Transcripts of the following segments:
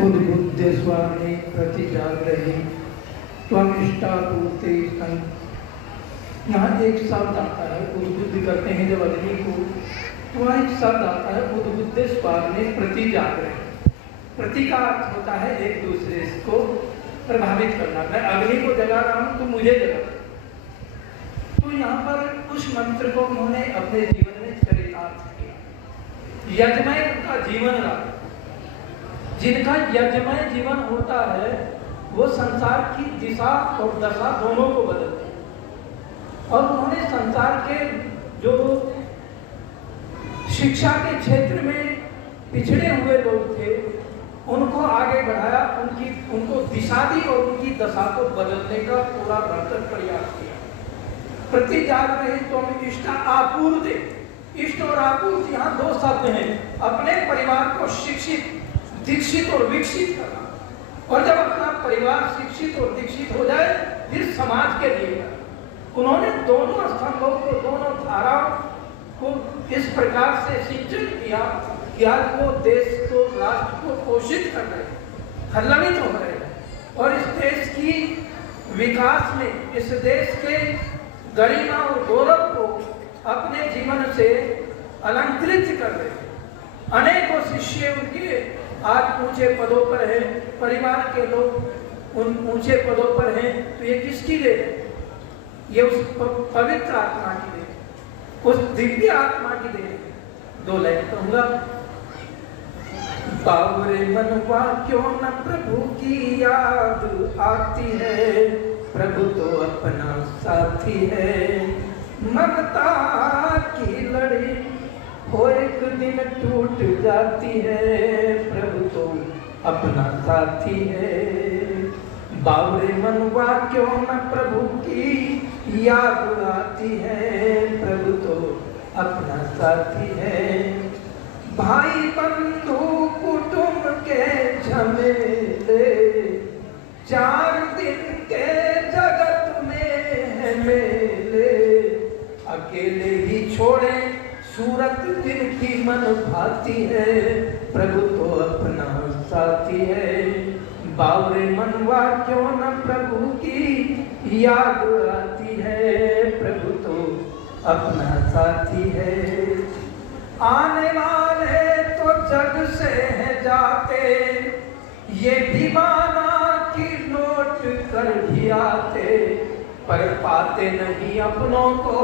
उद्बुद्ध स्वामी प्रतिजाग्रही त्वमिष्टापूर्ते सन। यहाँ एक शब्द आता है, उद्बुद्ध करते हैं जब अग्नि को, तो वहाँ एक शब्द आता है उद्बुद्ध स्वामी प्रतिजाग्रही। प्रति का अर्थ होता है एक दूसरे को प्रभावित करना। मैं अग्नि को जगा रहा हूँ तो मुझे जगा। तो यहाँ पर उस मंत्र को उन्होंने अपने जीवन में चरितार्थ किया। यज्ञमय उनका जीवन रहा। जिनका यज्ञमय जीवन होता है वो संसार की दिशा और दशा दोनों को बदलते हैं। और उन्होंने संसार के जो शिक्षा के क्षेत्र में पिछड़े हुए लोग थे उनको आगे बढ़ाया, उनको दिशा दी और उनकी दशा को बदलने का पूरा भरसक प्रयास किया। प्रतिजाग्रही त्वं इष्टा आपूर्ते। इष्ट और आपूर्ति यहाँ दो शब्द हैं। अपने परिवार को शिक्षित, दीक्षित और विकसित करना। और जब अपना परिवार शिक्षित और दीक्षित हो जाए फिर समाज के लिए उन्होंने दोनों स्तंभों को, दोनों धाराओं को इस प्रकार से सिंचन किया कि आज वो देश को, राष्ट्र को पोषित कर रहे हैं, हल्लवित हो रहे हैं और इस देश की विकास में, इस देश के गरिमा और गौरव को अपने जीवन से अलंकृत कर रहे हैं। अनेकों शिष्य उनके आज ऊंचे पदों पर हैं, परिवार के लोग उन ऊंचे पदों पर हैं। तो ये किसकी देन है? ये उस पवित्र आत्मा की देन, उस दिव्य आत्मा की देन। दो लाइन कहूंगा। बाबरे मनवा क्यों न प्रभु की याद आती है, प्रभु तो अपना साथी है। ममता की लड़ी वो एक दिन टूट जाती है, प्रभु तो अपना साथी है। बावरे मनवा क्यों न प्रभु की याद आती है, प्रभु तो अपना साथी है। भाई बंधु कुटुंब के झमेले, 4 दिन के जगत में है मेले। अकेले ही छोड़े सूरत जिनकी मन भाती है, प्रभु तो अपना साथी है। बावरे मनवा क्यों न प्रभु की याद आती है, प्रभु तो अपना साथी है। आने वाले तो जग से है जाते, ये भी माना कि लौट कर भी आते। पर पाते नहीं अपनों को,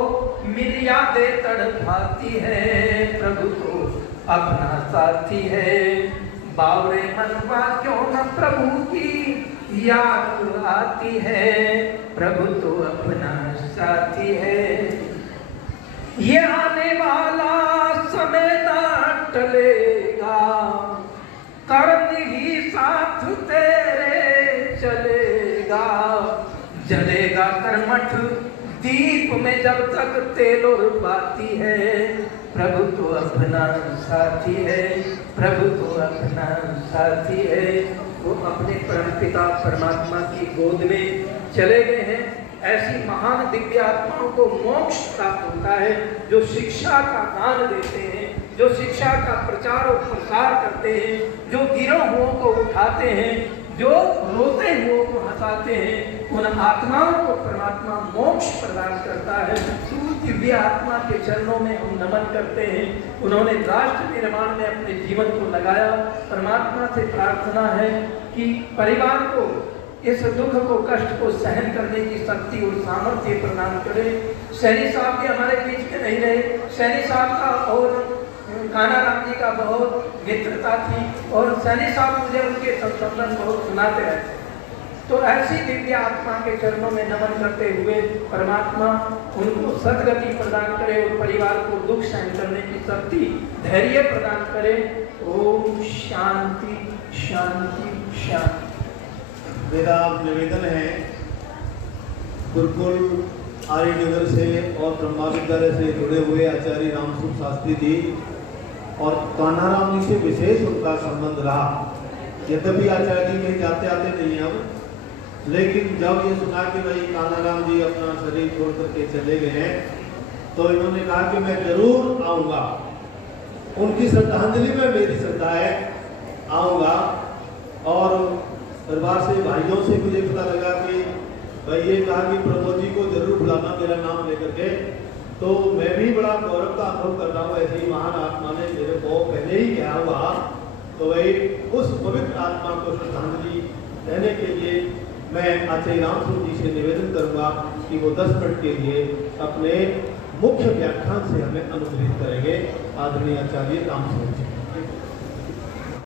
मिल यादें तड़पाती है, प्रभु तो अपना साथी है। बावरे मनवा क्यों न प्रभु की याद आती है, प्रभु तो अपना साथी है। ये आने वाला समय ना टलेगा, कर्म ही साथ तेरे चलेगा। जलेगा कर्मठ दीप में जब तक तेल और बाती है, प्रभु तो अपना साथी है, प्रभु तो अपना साथी है। वो अपने परमपिता परमात्मा की गोद में चले गए हैं। ऐसी महान दिव्य आत्माओं को मोक्ष प्राप्त होता है जो शिक्षा का दान देते हैं, जो शिक्षा का प्रचार और प्रसार करते हैं, जो गिरोहों को उठाते हैं, जो रोते हुए को हंसाते हैं। उन आत्माओं को परमात्मा मोक्ष प्रदान करता है। दिव्य आत्मा के चरणों में हम नमन करते हैं। उन्होंने राष्ट्र निर्माण में अपने जीवन को लगाया। परमात्मा से प्रार्थना है कि परिवार को इस दुख को, कष्ट को सहन करने की शक्ति और सामर्थ्य प्रदान करे। सैनी साहब भी हमारे बीच में नहीं रहे। सैनी साहब का और कानाराम जी का बहुत मित्रता थी और सैनी साहब मुझे उनके संबंध बहुत सुनाते रहते। तो ऐसी दिव्य आत्मा के चरणों में नमन करते हुए परमात्मा उनको सद्गति प्रदान करे और परिवार को दुख सहन करने की शक्ति, धैर्य प्रदान करे। ओम शांति शांति शांति। मेरा निवेदन है, गुरुकुल आर्यनगर से और ब्रह्मा विद्यालय से जुड़े हुए आचार्य रामसुख शास्त्री जी और कान्हाराम जी से विशेष उनका संबंध रहा। यद्यपि आचार्य जी कहीं जाते आते नहीं अब, लेकिन जब ये सुना कि भाई कान्हाराम जी अपना शरीर छोड़ करके चले गए हैं तो इन्होंने कहा कि मैं जरूर आऊँगा। उनकी श्रद्धांजलि में मेरी श्रद्धा है, आऊँगा और दरबार से भाइयों से मुझे पता लगा कि भाई ये कहा कि प्रमोद जी को जरूर बुलाना मेरा नाम लेकर के, तो मैं भी बड़ा गौरव का अनुभव कर रहा हूँ। ऐसे ही महान आत्मा ने मेरे को पहले ही कहा हुआ, तो वही उस पवित्र आत्मा को श्रद्धांजलि देने के लिए मैं आचार्य रामस्वरूप जी से निवेदन करूंगा कि वो 10 मिनट के लिए अपने मुख्य व्याख्यान से हमें अनुग्रहित करेंगे। आदरणीय आचार्य रामस्वरूप जी।